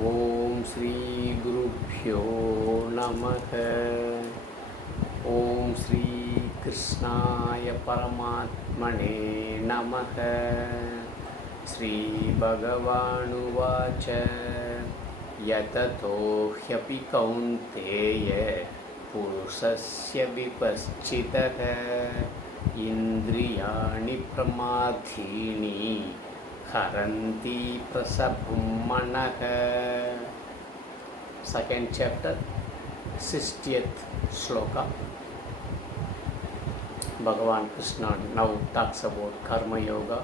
ओम श्री गुरुभ्यो नमः। ओम श्री कृष्णाय परमात्मने नमः। श्री भगवानुवाच यततो ह्यपि कौन्तेय पुरुषस्य विपश्चितः इन्द्रियाणि प्रमाथीनि हरन्ति प्रसभं मनः। Second chapter, 60th shloka. Bhagavan Krishna now talks about karma yoga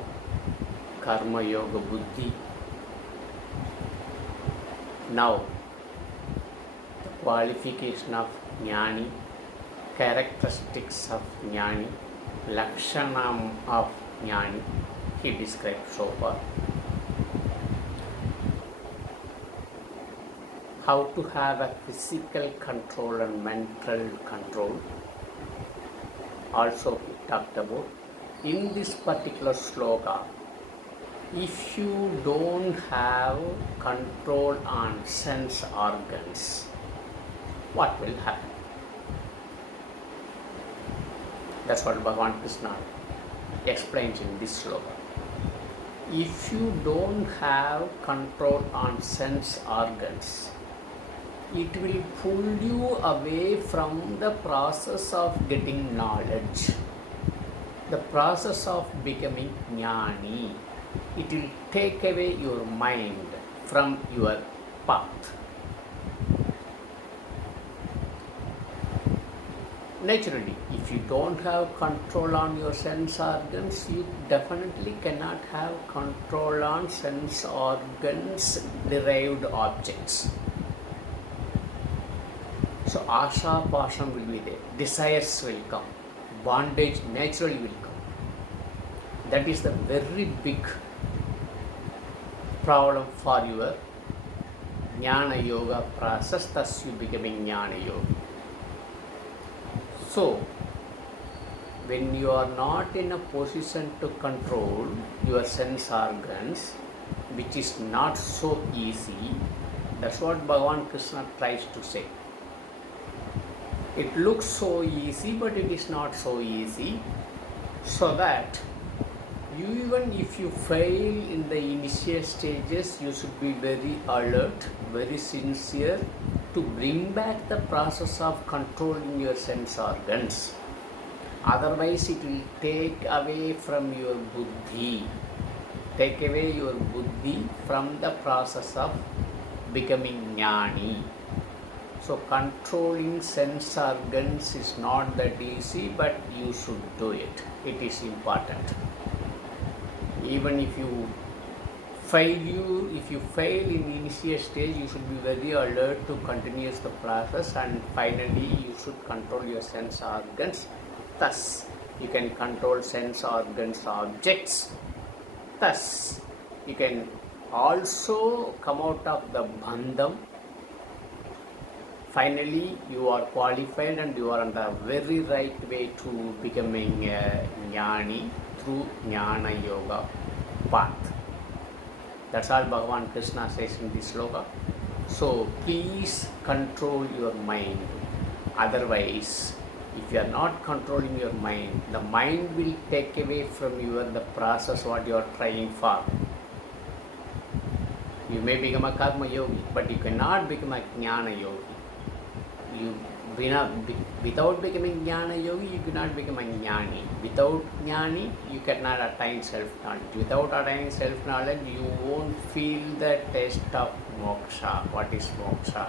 buddhi. Now, the qualification of jnani, characteristics of jnani, lakshanam of jnani, he described so far. How to have a physical control and mental control also he talked about. In this particular sloka, if you don't have control on sense organs, what will happen? That's what Bhagavan Krishna explains in this sloka. If you don't have control on sense organs, it will pull you away from the process of getting knowledge, the process of becoming jnani. It will take away your mind from your path. Naturally, if you don't have control on your sense organs, you definitely cannot have control on sense organs derived objects. So asha pasham will be there, desires will come, bondage naturally will come. That is the very big problem for your jnana yoga process, thus you becoming jnana yoga. So, when you are not in a position to control your sense organs, which is not so easy, that's what Bhagavan Krishna tries to say. It looks so easy, but it is not so easy, so that you, even if you fail in the initial stages, you should be very alert, very sincere to bring back the process of controlling your sense organs. Otherwise, it will take away from your buddhi, take away your buddhi from the process of becoming jnani. So controlling sense organs is not that easy, but you should do it. It is important. Even if you fail in the initial stage, you should be very alert to continue the process, and finally you should control your sense organs. Thus, you can control sense organs objects. Thus, you can also come out of the bandham. Finally, you are qualified and you are on the very right way to becoming a jnani through jnana yoga path. That's all Bhagavan Krishna says in this sloka. So please control your mind. Otherwise, if you are not controlling your mind, the mind will take away from you the process what you are trying for. You may become a karma yogi, but you cannot become a jnana yogi. Without becoming jnana yogi, you cannot become a jnani. Without jnani, you cannot attain self-knowledge. Without attaining self-knowledge, you won't feel the taste of moksha. What is moksha?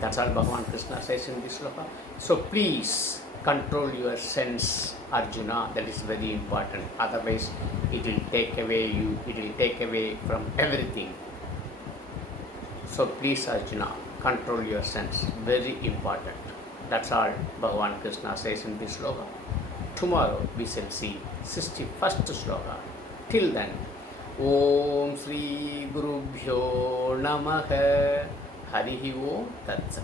That's all Bhagavan Krishna says in this sloka. So please control your sense, Arjuna. That is very important. Otherwise, it will take away you. It will take away from everything. So please, Arjuna, control your sense. Very important. That's all Bhagavan Krishna says in this sloka. Tomorrow we shall see 61st sloka. Till then, Om Shri Gurubhyo Namaha. Harihi Om Tat Sat.